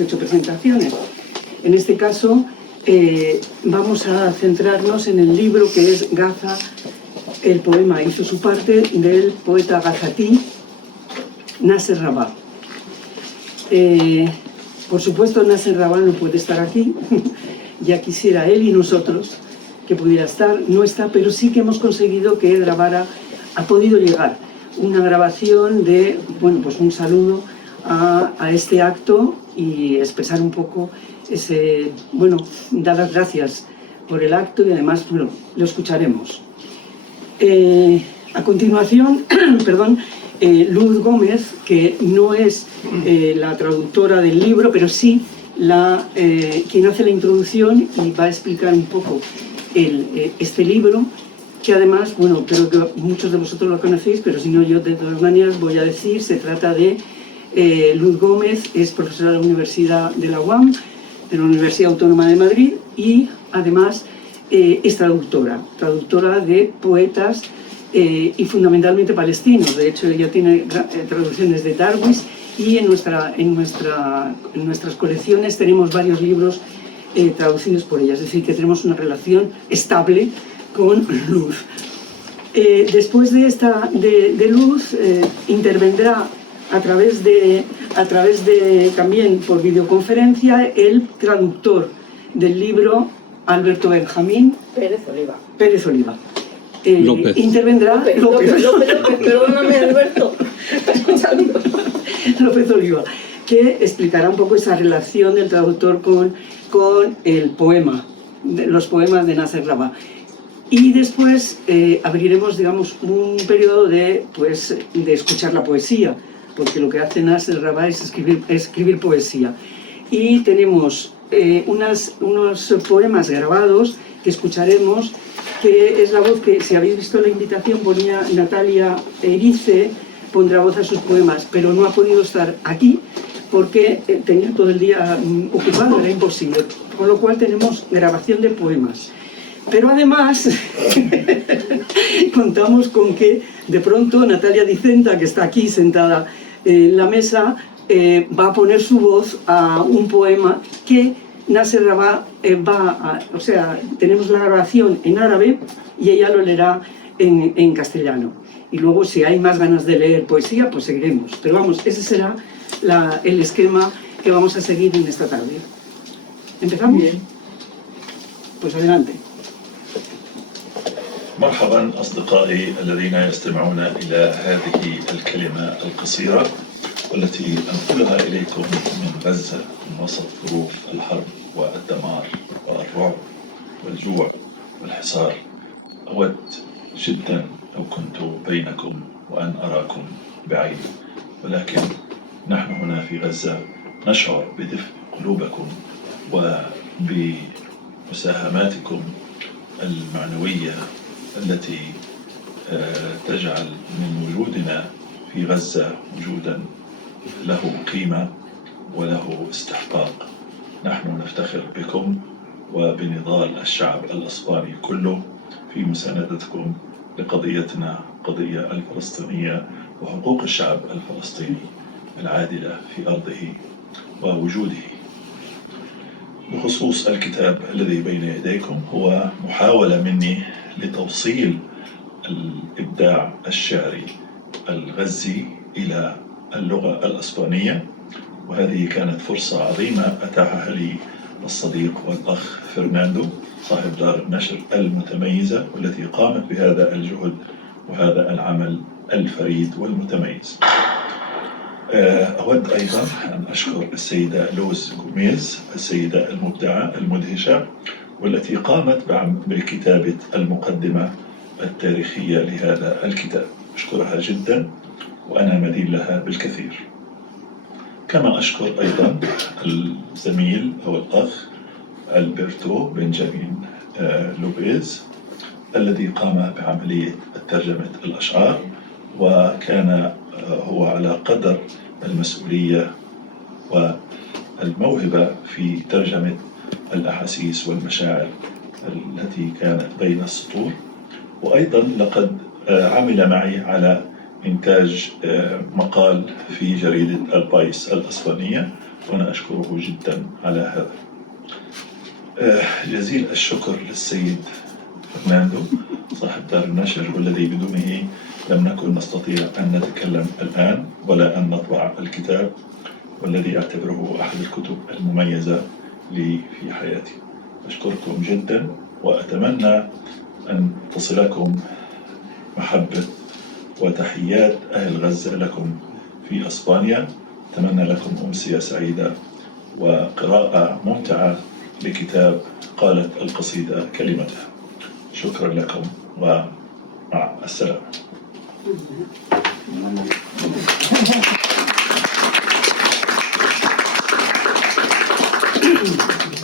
hecho presentaciones. En este caso vamos a centrarnos en el libro que es Gaza, el poema hizo su parte, del poeta gazatí Nasser Rabah. Por supuesto Nasser Rabah no puede estar aquí, ya quisiera él y nosotros que pudiera estar, no está, pero sí que hemos conseguido que él grabara, ha podido llegar una grabación de, bueno, pues un saludo a este acto y expresar un poco ese, bueno, dar las gracias por el acto y además, bueno, lo escucharemos. A continuación, perdón, Luz Gómez, que no es la traductora del libro, pero sí quien hace la introducción y va a explicar un poco este libro, que además, bueno, creo que muchos de vosotros lo conocéis, pero si no, yo de todas maneras voy a decir, se trata de Luz Gómez, es profesora de la Universidad de la UAM, de la Universidad Autónoma de Madrid, y además es traductora de poetas y fundamentalmente palestinos. De hecho, ella tiene traducciones de Darwis y en nuestras colecciones tenemos varios libros traducidos por ella, es decir, que tenemos una relación estable con Luz. Después de Luz intervendrá a través de también por videoconferencia el traductor del libro, Alberto Benjamín Pérez Oliva. López. Intervendrá López, perdóname, Alberto. ¿Estás escuchando? López Oliva, que explicará un poco esa relación del traductor con el poema, los poemas de Nasser Rabah. Y después abriremos, digamos, un periodo de escuchar la poesía, porque lo que hace Nasser Rabah es escribir poesía. Y tenemos unos poemas grabados que escucharemos, que es la voz que, si habéis visto la invitación, ponía Natalia Erice, pondrá voz a sus poemas, pero no ha podido estar aquí porque tenía todo el día ocupado, era imposible. Con lo cual tenemos grabación de poemas. Pero además contamos con que de pronto Natalia Dicenta, que está aquí sentada en la mesa, va a poner su voz a un poema que Nasser Rabah o sea, tenemos la grabación en árabe y ella lo leerá en castellano. Y luego, si hay más ganas de leer poesía, pues seguiremos. Pero vamos, ese será el esquema que vamos a seguir en esta tarde. ¿Empezamos? Bien. Pues adelante. مرحبا أصدقائي الذين يستمعون إلى هذه الكلمة القصيرة والتي أنقلها إليكم من غزة من وسط ظروف الحرب والدمار والرعب والجوع والحصار. أود جدا لو كنت بينكم وأن أراكم بعيني، ولكن نحن هنا في غزة نشعر بدفء قلوبكم وبمساهماتكم المعنوية التي تجعل من وجودنا في غزة وجودا له قيمة وله استحقاق. نحن نفتخر بكم وبنضال الشعب الأسباني كله في مساندتكم لقضيتنا، القضية الفلسطينية وحقوق الشعب الفلسطيني العادلة في أرضه ووجوده. بخصوص الكتاب الذي بين يديكم، هو محاولة مني لتوصيل الإبداع الشعري الغزي إلى اللغة الأسبانية، وهذه كانت فرصة عظيمة أتاحها لي الصديق والأخ فرناندو صاحب دار النشر المتميزة والتي قامت بهذا الجهد وهذا العمل الفريد والمتميز. أود أيضا أن أشكر السيدة لوز غوميز، السيدة المبدعة المدهشة والتي قامت بكتابة المقدمة التاريخية لهذا الكتاب. أشكرها جدا وأنا مدين لها بالكثير. كما أشكر أيضا الزميل أو الأخ ألبرتو بنجامين لوبيز الذي قام بعملية ترجمة الأشعار، وكان هو على قدر المسؤولية والموهبة في ترجمة الأحاسيس والمشاعر التي كانت بين السطور. وأيضا لقد عمل معي على إنتاج مقال في جريدة البايس الأسبانية وأنا أشكره جدا على هذا. جزيل الشكر للسيد فرناندو صاحب دار النشر، والذي بدونه لم نكن نستطيع أن نتكلم الآن ولا أن نطبع الكتاب، والذي أعتبره أحد الكتب المميزة لي في حياتي. أشكركم جدا، وأتمنى أن تصلكم محبة وتحيات أهل غزة لكم في إسبانيا. أتمنى لكم أمسية سعيدة وقراءة ممتعة لكتاب قالت القصيدة كلمتها. شكرا لكم ومع السلامة.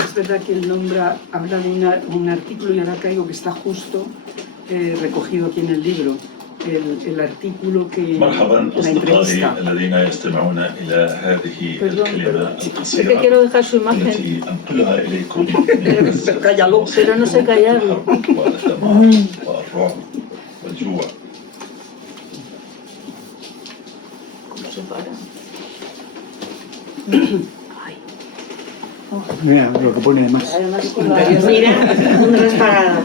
Es verdad que él habla de un artículo, y ahora caigo que está justo recogido aquí en el libro, el artículo que مرحبا la entrevista. أصدقائي الذين يستمعون إلى هذه الكلمة Es que القصيرة quiero dejar su imagen, التي أنقلها إليكم من غزة. cállalo, pero no sé callarlo. الحرب والدمار والرعب والجوع. ¿Cómo se para? Ay, Mira lo que pone además. además con la... Mira, una raspada.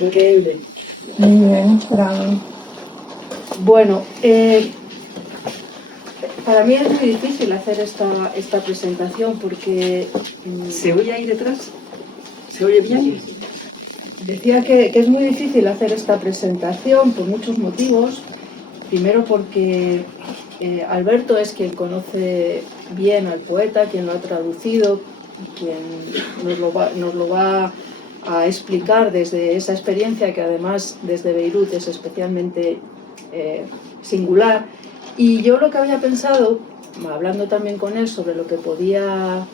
Increíble. Muy bien, bravo. Bueno, para mí es muy difícil hacer esta presentación porque ¿Se oye ahí detrás? ¿Se oye bien? decía que es muy difícil hacer esta presentación por muchos motivos. Primero porque Alberto es quien conoce bien al poeta, quien lo ha traducido, quien nos lo va a explicar desde esa experiencia que además desde Beirut es especialmente singular. Y yo lo que había pensado, hablando también con él sobre lo que podía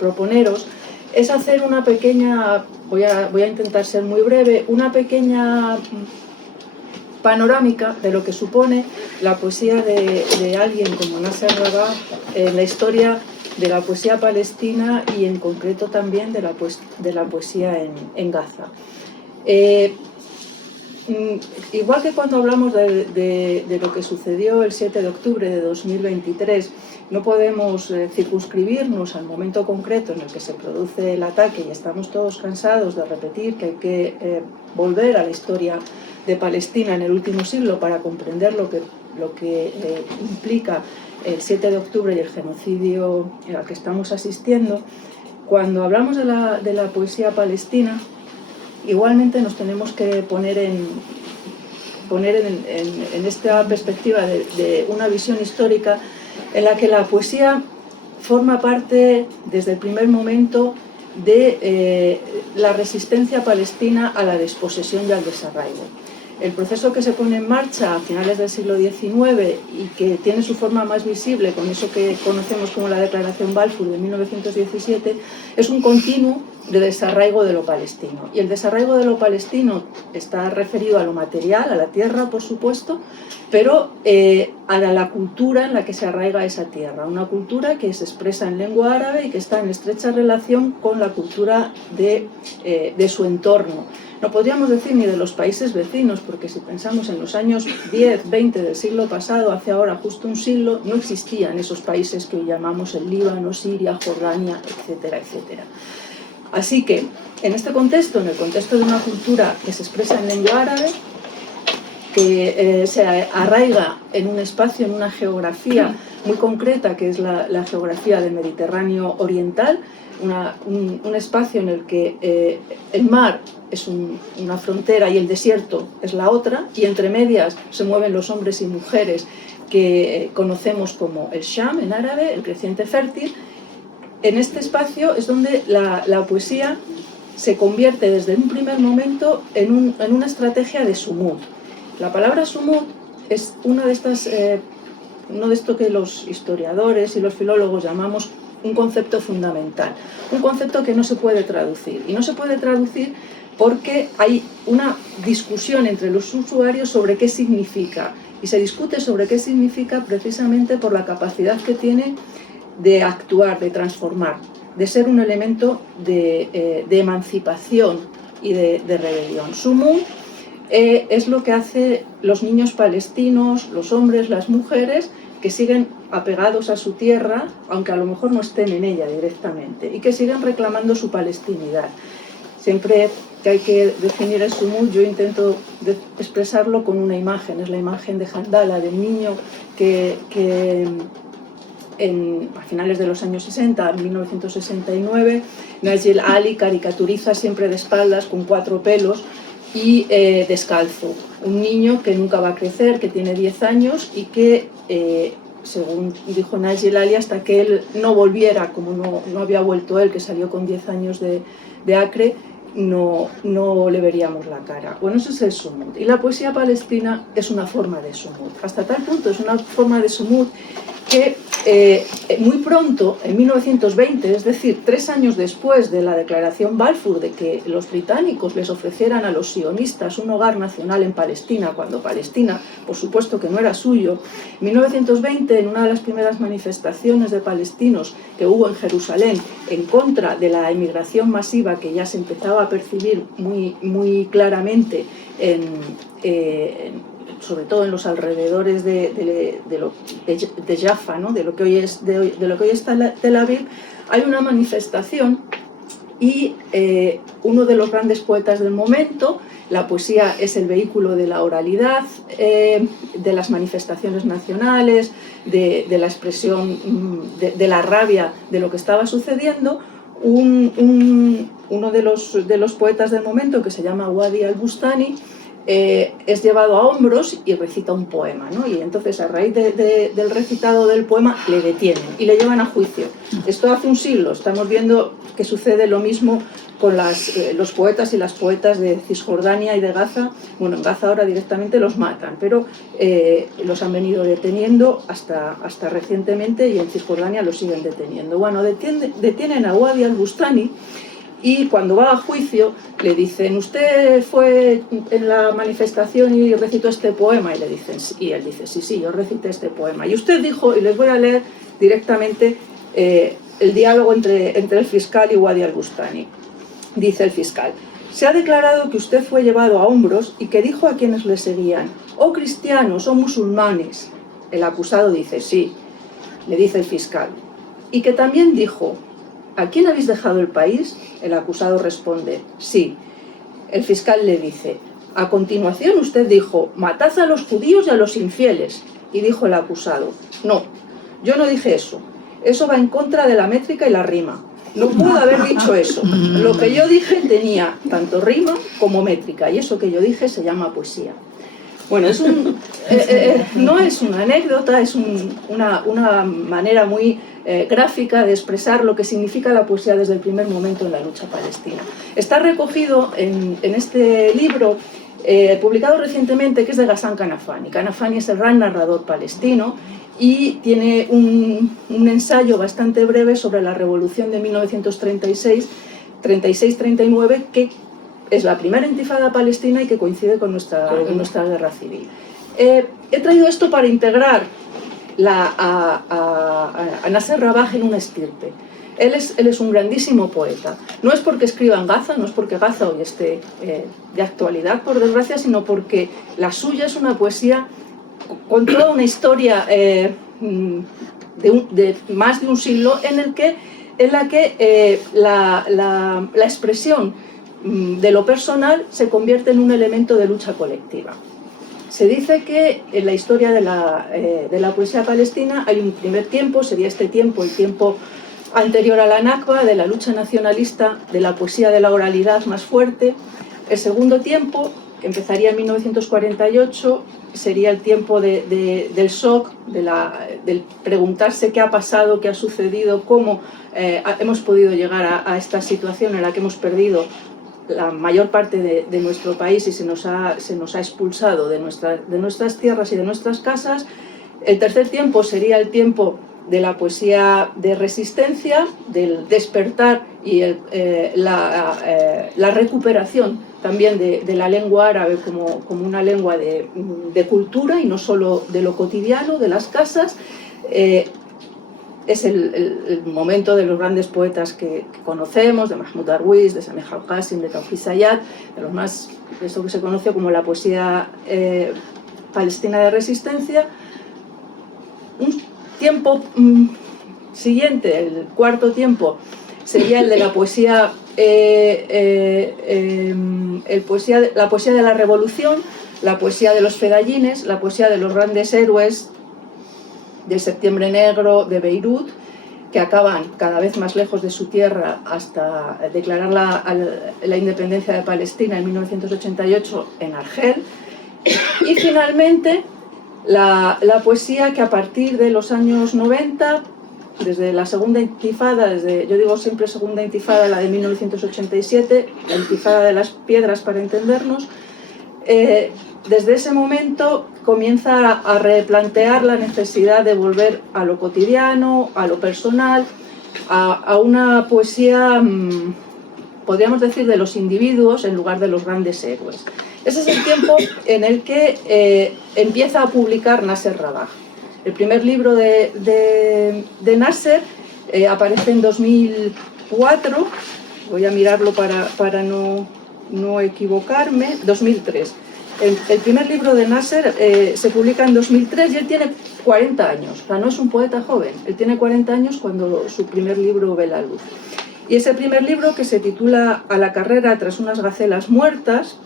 proponeros, es hacer una pequeña, voy a intentar ser muy breve, una pequeña panorámica de lo que supone la poesía de alguien como Nasser Rabah en la historia de la poesía palestina y en concreto también de la poesía en Gaza. Igual que cuando hablamos de lo que sucedió el 7 de octubre de 2023, no podemos circunscribirnos al momento concreto en el que se produce el ataque y estamos todos cansados de repetir que hay que volver a la historia de Palestina en el último siglo para comprender lo que implica el 7 de octubre y el genocidio al que estamos asistiendo. Cuando hablamos de la poesía palestina, igualmente nos tenemos que poner en esta perspectiva de una visión histórica en la que la poesía forma parte desde el primer momento de la resistencia palestina a la desposesión y al desarraigo. El proceso que se pone en marcha a finales del siglo XIX y que tiene su forma más visible con eso que conocemos como la Declaración Balfour de 1917 es un continuo de desarraigo de lo palestino. Y el desarraigo de lo palestino está referido a lo material, a la tierra, por supuesto, pero a la cultura en la que se arraiga esa tierra. Una cultura que se expresa en lengua árabe y que está en estrecha relación con la cultura de su entorno. No podríamos decir ni de los países vecinos, porque si pensamos en los años 10, 20 del siglo pasado, hace ahora justo un siglo, no existían esos países que hoy llamamos el Líbano, Siria, Jordania, etcétera, etcétera. Así que, en este contexto, en el contexto de una cultura que se expresa en lengua árabe, que se arraiga en un espacio, en una geografía muy concreta, que es la geografía del Mediterráneo oriental, un espacio en el que el mar es una frontera y el desierto es la otra, y entre medias se mueven los hombres y mujeres que conocemos como el Sham en árabe, el creciente fértil. En este espacio es donde la poesía se convierte desde un primer momento en una estrategia de sumud. La palabra sumud es uno de esto que los historiadores y los filólogos llamamos un concepto fundamental, un concepto que no se puede traducir. Y no se puede traducir porque hay una discusión entre los usuarios sobre qué significa. Y se discute sobre qué significa precisamente por la capacidad que tiene de actuar, de transformar, de ser un elemento de emancipación y de rebelión. Sumud es lo que hacen los niños palestinos, los hombres, las mujeres, que siguen apegados a su tierra, aunque a lo mejor no estén en ella directamente, y que siguen reclamando su palestinidad. Siempre que hay que definir el sumud, yo intento expresarlo con una imagen, es la imagen de Handala, del niño que a finales de los años 60, en 1969, Najil Ali caricaturiza siempre de espaldas, con 4 pelos y descalzo. Un niño que nunca va a crecer, que tiene 10 años y que, según dijo Najil Ali, hasta que él no volviera, como no había vuelto él, que salió con 10 años de Acre, no le veríamos la cara. Bueno, eso es el sumud. Y la poesía palestina es una forma de sumud. Hasta tal punto es una forma de sumud que muy pronto, en 1920, es decir, 3 años después de la declaración Balfour de que los británicos les ofrecieran a los sionistas un hogar nacional en Palestina, cuando Palestina, por supuesto que no era suyo, en 1920, en una de las primeras manifestaciones de palestinos que hubo en Jerusalén en contra de la emigración masiva que ya se empezaba a percibir muy claramente sobre todo en los alrededores de Jaffa, ¿no? de lo que hoy es Tel Aviv, hay una manifestación y uno de los grandes poetas del momento, la poesía es el vehículo de la oralidad, de las manifestaciones nacionales, de la expresión de la rabia de lo que estaba sucediendo. Uno de los poetas del momento, que se llama Wadi al-Bustani, es llevado a hombros y recita un poema, ¿no? Y entonces, a raíz del recitado del poema, le detienen y le llevan a juicio. Esto hace un siglo. Estamos viendo que sucede lo mismo con los poetas y las poetas de Cisjordania y de Gaza. Bueno, en Gaza ahora directamente los matan, pero los han venido deteniendo hasta recientemente, y en Cisjordania los siguen deteniendo. Bueno, detienen a Wadi al-Bustani, y cuando va a juicio le dicen: ¿usted fue en la manifestación y recitó este poema? Y él dice: sí, yo recité este poema. Y usted dijo, y les voy a leer directamente el diálogo entre el fiscal y Wadi al-Bustani. Dice el fiscal: se ha declarado que usted fue llevado a hombros y que dijo a quienes le seguían: «Oh cristianos, oh musulmanes». El acusado dice: sí. Le dice el fiscal: y que también dijo: ¿a quién habéis dejado el país? El acusado responde: sí. El fiscal le dice: a continuación usted dijo: matad a los judíos y a los infieles. Y dijo el acusado: no, yo no dije eso. Eso va en contra de la métrica y la rima. No puedo haber dicho eso. Lo que yo dije tenía tanto rima como métrica, y eso que yo dije se llama poesía. Bueno, no es una anécdota, es una manera muy gráfica de expresar lo que significa la poesía desde el primer momento en la lucha palestina. Está recogido en este libro publicado recientemente, que es de Ghassan Kanafani. Kanafani es el gran narrador palestino y tiene un ensayo bastante breve sobre la revolución de 1936-39, que es la primera intifada palestina y que coincide con nuestra guerra civil. He traído esto para integrar a Nasser Rabaj en una estirpe. Él es un grandísimo poeta. No es porque escriba en Gaza, no es porque Gaza hoy esté de actualidad, por desgracia, sino porque la suya es una poesía con toda una historia de más de un siglo, en la que la expresión de lo personal se convierte en un elemento de lucha colectiva. Se dice que en la historia de la poesía palestina hay un primer tiempo, sería este tiempo, el tiempo anterior a la Nakba, de la lucha nacionalista, de la poesía de la oralidad más fuerte. El segundo tiempo, que empezaría en 1948, sería el tiempo del shock, del preguntarse qué ha pasado, qué ha sucedido, cómo hemos podido llegar a esta situación en la que hemos perdido la mayor parte de nuestro país y se nos ha expulsado de nuestras tierras y de nuestras casas. El tercer tiempo sería el tiempo de la poesía de resistencia, del despertar y la recuperación también de la lengua árabe como una lengua de cultura y no solo de lo cotidiano, de las casas. Es el momento de los grandes poetas que conocemos, de Mahmoud Darwish, de Sameh al-Qasim, de Tawfiq Sayyad, de eso que se conoce como la poesía palestina de resistencia. tiempo siguiente, el cuarto tiempo, sería el de la poesía, la poesía de la revolución, la poesía de los fedayines, la poesía de los grandes héroes del Septiembre Negro, de Beirut, que acaban cada vez más lejos de su tierra hasta declarar la independencia de Palestina en 1988 en Argel. Y finalmente la poesía que a partir de los años 90, desde la segunda intifada, yo digo siempre segunda intifada, la de 1987, la intifada de las piedras para entendernos, desde ese momento comienza a replantear la necesidad de volver a lo cotidiano, a lo personal, a una poesía, podríamos decir, de los individuos en lugar de los grandes héroes. Ese es el tiempo en el que empieza a publicar Nasser Rabagh. El primer libro de Nasser aparece en 2004, voy a mirarlo para no equivocarme, 2003. El primer libro de Nasser se publica en 2003 y él tiene 40 años, o sea, no es un poeta joven, él tiene 40 años cuando su primer libro ve la luz. Y ese primer libro, que se titula A la carrera tras unas gacelas muertas,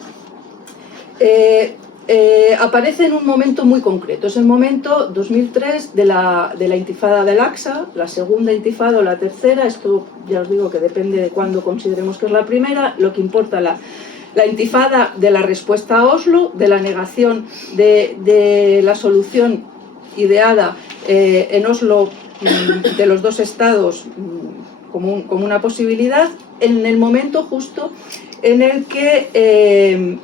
aparece en un momento muy concreto. Es el momento 2003 de la intifada del Aqsa, la segunda intifada o la tercera. Esto ya os digo que depende de cuándo consideremos que es la primera. Lo que importa, la intifada de la respuesta a Oslo, de la negación de la solución ideada en Oslo de los dos estados como una posibilidad, en el momento justo en el que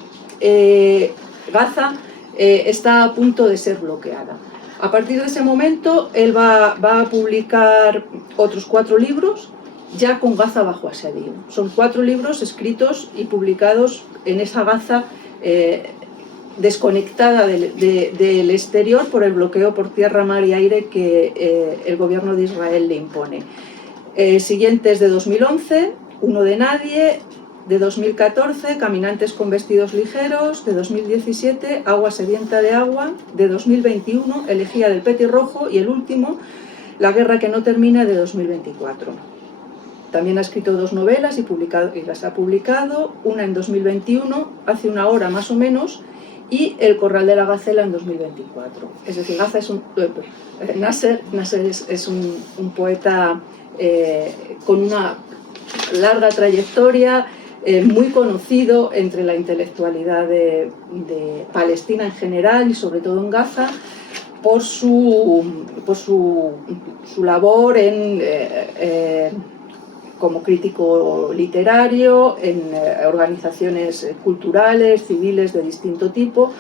Gaza está a punto de ser bloqueada. A partir de ese momento él va a publicar otros 4 libros, ya con Gaza bajo asedio. Son 4 libros escritos y publicados en esa Gaza desconectada del exterior por el bloqueo por tierra, mar y aire que el gobierno de Israel le impone. Siguientes de 2011, Uno de nadie, de 2014, Caminantes con vestidos ligeros, de 2017, Agua sedienta de agua, de 2021, Elegía del petirrojo y el último, La guerra que no termina, de 2024. También ha escrito 2 novelas y las ha publicado, una en 2021, hace una hora más o menos, y El corral de la gacela en 2024. Es decir, Nasser es un poeta con una larga trayectoria, muy conocido entre la intelectualidad de Palestina en general y sobre todo en Gaza, por su labor como crítico literario, en organizaciones culturales, civiles de distinto tipo,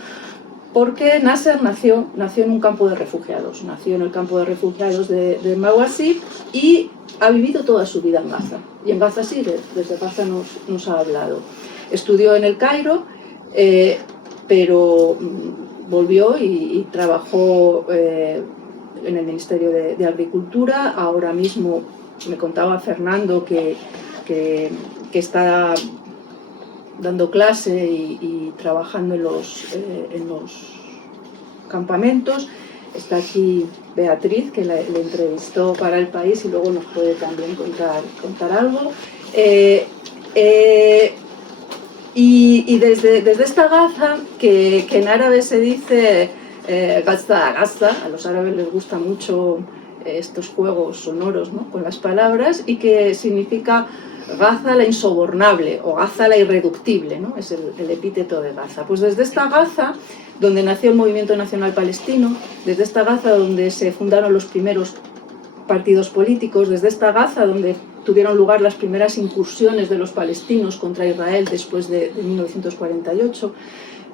porque Nasser nació en un campo de refugiados, nació en el campo de refugiados de Mawassi y ha vivido toda su vida en Gaza. Y en Gaza sigue, desde Gaza nos ha hablado. Estudió en el Cairo, pero volvió y trabajó en el Ministerio de Agricultura. Ahora mismo me contaba Fernando que está dando clase y trabajando en los campamentos. Está aquí Beatriz, que le entrevistó para El País y luego nos puede también contar algo. Y desde esta Gaza, que en árabe se dice Gaza, a los árabes les gusta mucho estos juegos sonoros, ¿no?, con las palabras, y que significa Gaza la insobornable o Gaza la irreductible, ¿no? Es el epíteto de Gaza. Pues desde esta Gaza, donde nació el Movimiento Nacional Palestino, desde esta Gaza donde se fundaron los primeros partidos políticos, desde esta Gaza donde tuvieron lugar las primeras incursiones de los palestinos contra Israel después de 1948,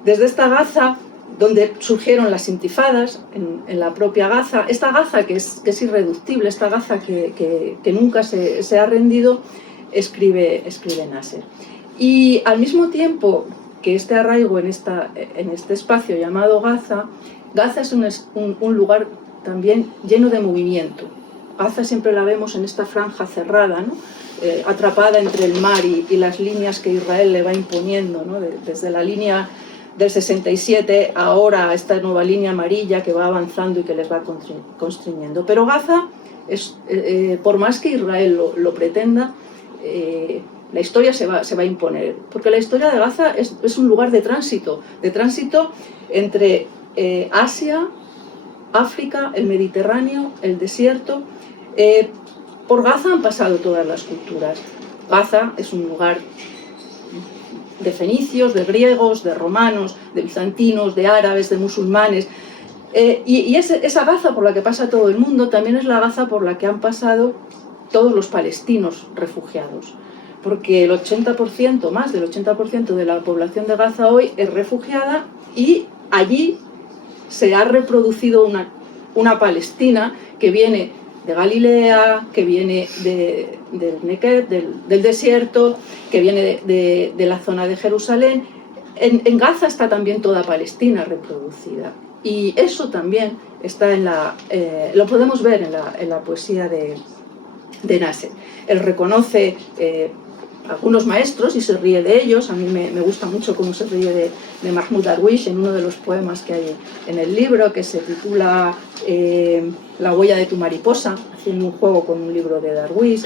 desde esta Gaza donde surgieron las intifadas en la propia Gaza, esta Gaza que es irreductible, esta Gaza que nunca se ha rendido, escribe Nasser. Y al mismo tiempo que este arraigo en este espacio llamado Gaza es un lugar también lleno de movimiento. Gaza siempre la vemos en esta franja cerrada, ¿no?, atrapada entre el mar y las líneas que Israel le va imponiendo, ¿no?, desde la línea del 67 ahora a esta nueva línea amarilla que va avanzando y que les va constriñendo. Pero Gaza, por más que Israel lo pretenda, la historia se va a imponer, porque la historia de Gaza es un lugar de tránsito entre Asia, África, el Mediterráneo, el desierto. Por Gaza han pasado todas las culturas. Gaza es un lugar de fenicios, de griegos, de romanos, de bizantinos, de árabes, de musulmanes. Y esa Gaza por la que pasa todo el mundo también es la Gaza por la que han pasado todos los palestinos refugiados. Porque el 80%, más del 80% de la población de Gaza hoy es refugiada, y allí se ha reproducido una Palestina que viene de Galilea, que viene del Negev, del desierto, que viene de la zona de Jerusalén. En Gaza está también toda Palestina reproducida. Y eso también está lo podemos ver en la poesía de Nasser. Él reconoce algunos maestros y se ríe de ellos. A mí me gusta mucho cómo se ríe de Mahmoud Darwish en uno de los poemas que hay en el libro, que se titula La huella de tu mariposa, haciendo un juego con un libro de Darwish.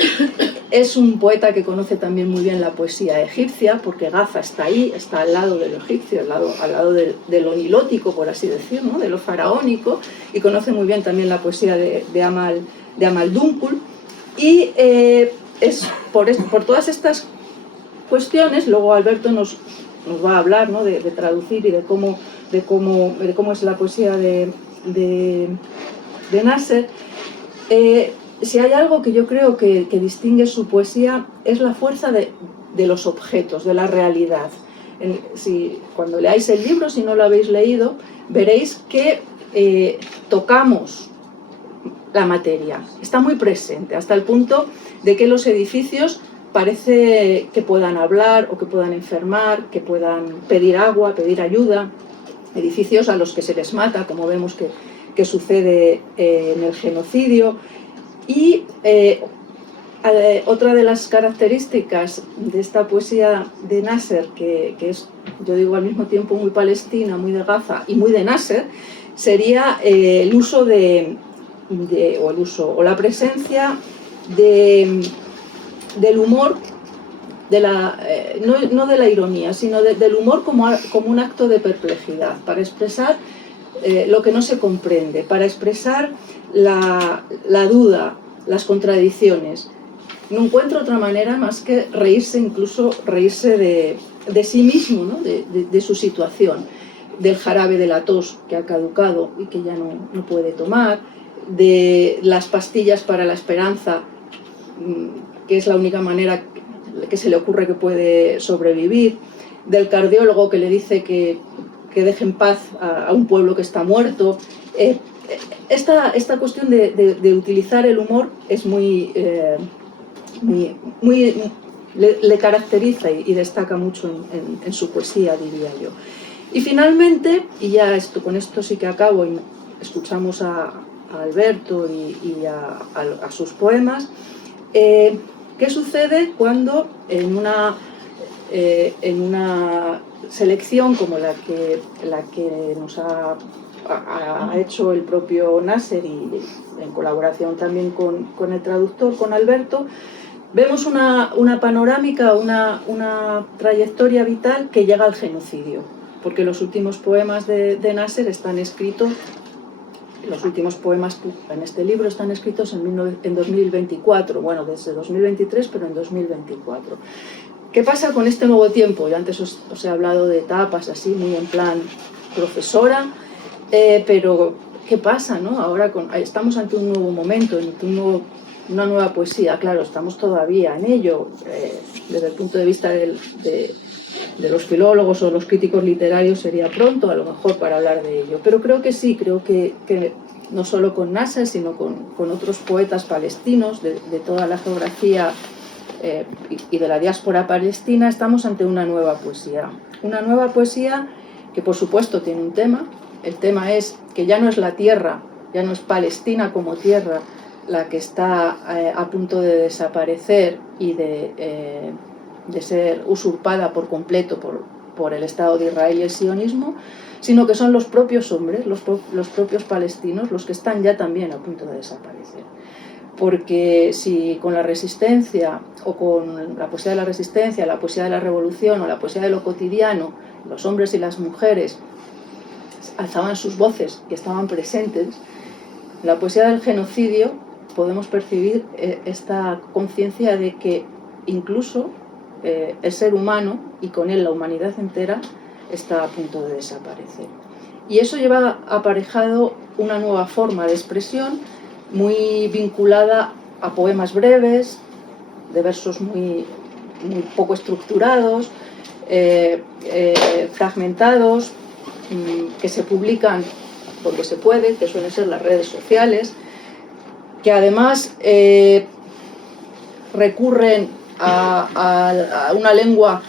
Es un poeta que conoce también muy bien la poesía egipcia, porque Gaza está ahí, está al lado de lo egipcio, al lado de lo nilótico, por así decir, ¿no? De lo faraónico, y conoce muy bien también la poesía de Amal Dunkul. Y es por todas estas cuestiones, luego Alberto nos va a hablar, ¿no? de traducir y de cómo es la poesía de Nasser. Si hay algo que yo creo que distingue su poesía, es la fuerza de los objetos, de la realidad. Cuando leáis el libro, si no lo habéis leído, veréis que tocamos la materia, está muy presente, hasta el punto de que los edificios parece que puedan hablar o que puedan enfermar, que puedan pedir agua, pedir ayuda, edificios a los que se les mata, como vemos que sucede en el genocidio. Y otra de las características de esta poesía de Nasser, que es, yo digo, al mismo tiempo muy palestina, muy de Gaza y muy de Nasser, sería el uso o la presencia del humor, no de la ironía, sino del humor como un acto de perplejidad, para expresar lo que no se comprende, para expresar la duda, las contradicciones. No encuentro otra manera más que reírse, incluso reírse de sí mismo, ¿no? de su situación, del jarabe de la tos que ha caducado y que ya no puede tomar, de las pastillas para la esperanza, que es la única manera que se le ocurre que puede sobrevivir, del cardiólogo que le dice que deje en paz a un pueblo que está muerto. Esta cuestión de utilizar el humor es le caracteriza y destaca mucho en su poesía, diría yo. Y finalmente, y ya con esto sí que acabo, y escuchamos a Alberto y a sus poemas, ¿qué sucede cuando en una selección como la que nos ha hecho el propio Nasser, y en colaboración también con el traductor, con Alberto, vemos una panorámica, una trayectoria vital que llega al genocidio? Porque los últimos poemas de Nasser están escritos, los últimos poemas en este libro están escritos en 2024, bueno, desde 2023, pero en 2024. ¿Qué pasa con este nuevo tiempo? Yo antes os he hablado de etapas así, muy en plan profesora, pero ¿qué pasa, no? Ahora estamos ante un nuevo momento, ante una nueva poesía. Claro, estamos todavía en ello, desde el punto de vista de los filólogos o los críticos literarios sería pronto, a lo mejor, para hablar de ello. Pero creo que sí, creo que no solo con Nasser, sino con otros poetas palestinos de toda la geografía y de la diáspora palestina, estamos ante una nueva poesía. Una nueva poesía que, por supuesto, tiene un tema. El tema es que ya no es la tierra, ya no es Palestina como tierra la que está a punto de desaparecer y de ser usurpada por completo por el Estado de Israel y el sionismo, sino que son los propios hombres, los propios palestinos, los que están ya también a punto de desaparecer. Porque si con la resistencia, o con la poesía de la resistencia, la poesía de la revolución o la poesía de lo cotidiano, los hombres y las mujeres alzaban sus voces y estaban presentes, la poesía del genocidio podemos percibir esta conciencia de que incluso el ser humano, y con él la humanidad entera, está a punto de desaparecer. Y eso lleva aparejado una nueva forma de expresión muy vinculada a poemas breves, de versos muy poco estructurados, fragmentados, que se publican porque se puede, que suelen ser las redes sociales, que además recurren a una lengua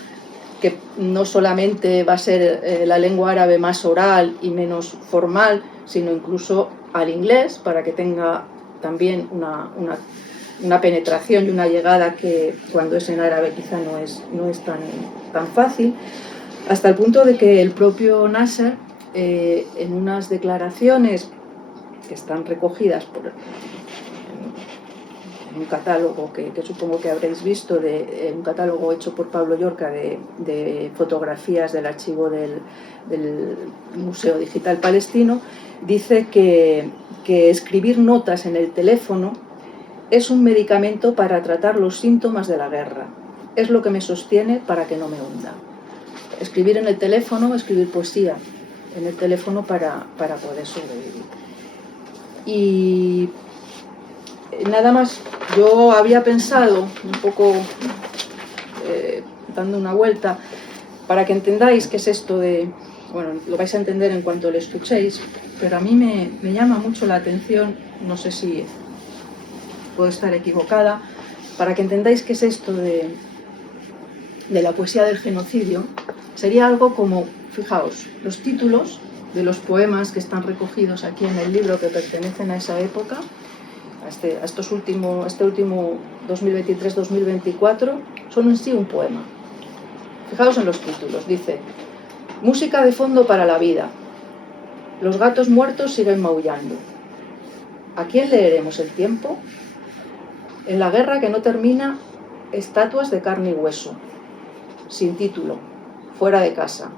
que no solamente va a ser la lengua árabe más oral y menos formal, sino incluso al inglés, para que tenga también una penetración y una llegada que cuando es en árabe quizá no es tan fácil, hasta el punto de que el propio Nasser, en unas declaraciones que están recogidas en un catálogo que supongo que habréis visto, un catálogo hecho por Pablo Llorca de fotografías del archivo del Museo Digital Palestino, dice que escribir notas en el teléfono es un medicamento para tratar los síntomas de la guerra. Es lo que me sostiene para que no me hunda. Escribir en el teléfono, escribir poesía en el teléfono para poder sobrevivir. Y nada más, yo había pensado un poco, dando una vuelta, para que entendáis qué es esto de... Bueno, lo vais a entender en cuanto lo escuchéis, pero a mí me llama mucho la atención, no sé si puedo estar equivocada, para que entendáis qué es esto de la poesía del genocidio. Sería algo como, fijaos, los títulos de los poemas que están recogidos aquí en el libro que pertenecen a esa época, a este último 2023-2024, son en sí un poema. Fijaos en los títulos, dice: música de fondo para la vida, los gatos muertos siguen maullando, ¿a quién leeremos el tiempo? En la guerra que no termina, estatuas de carne y hueso, sin título, fuera de casa.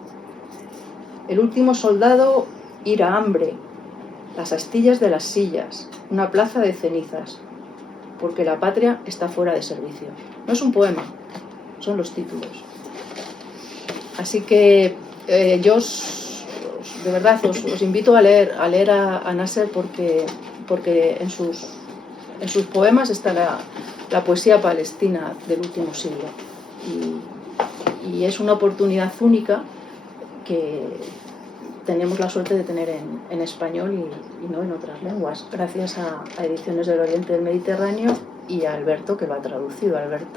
El último soldado ira hambre, las astillas de las sillas, una plaza de cenizas, porque la patria está fuera de servicio. No es un poema, son los títulos. Así que yo de verdad os invito a leer a Nasser porque en sus poemas está la poesía palestina del último siglo. Y es una oportunidad única que tenemos la suerte de tener en español y no en otras lenguas, gracias a Ediciones del Oriente del Mediterráneo y a Alberto, que lo ha traducido. Alberto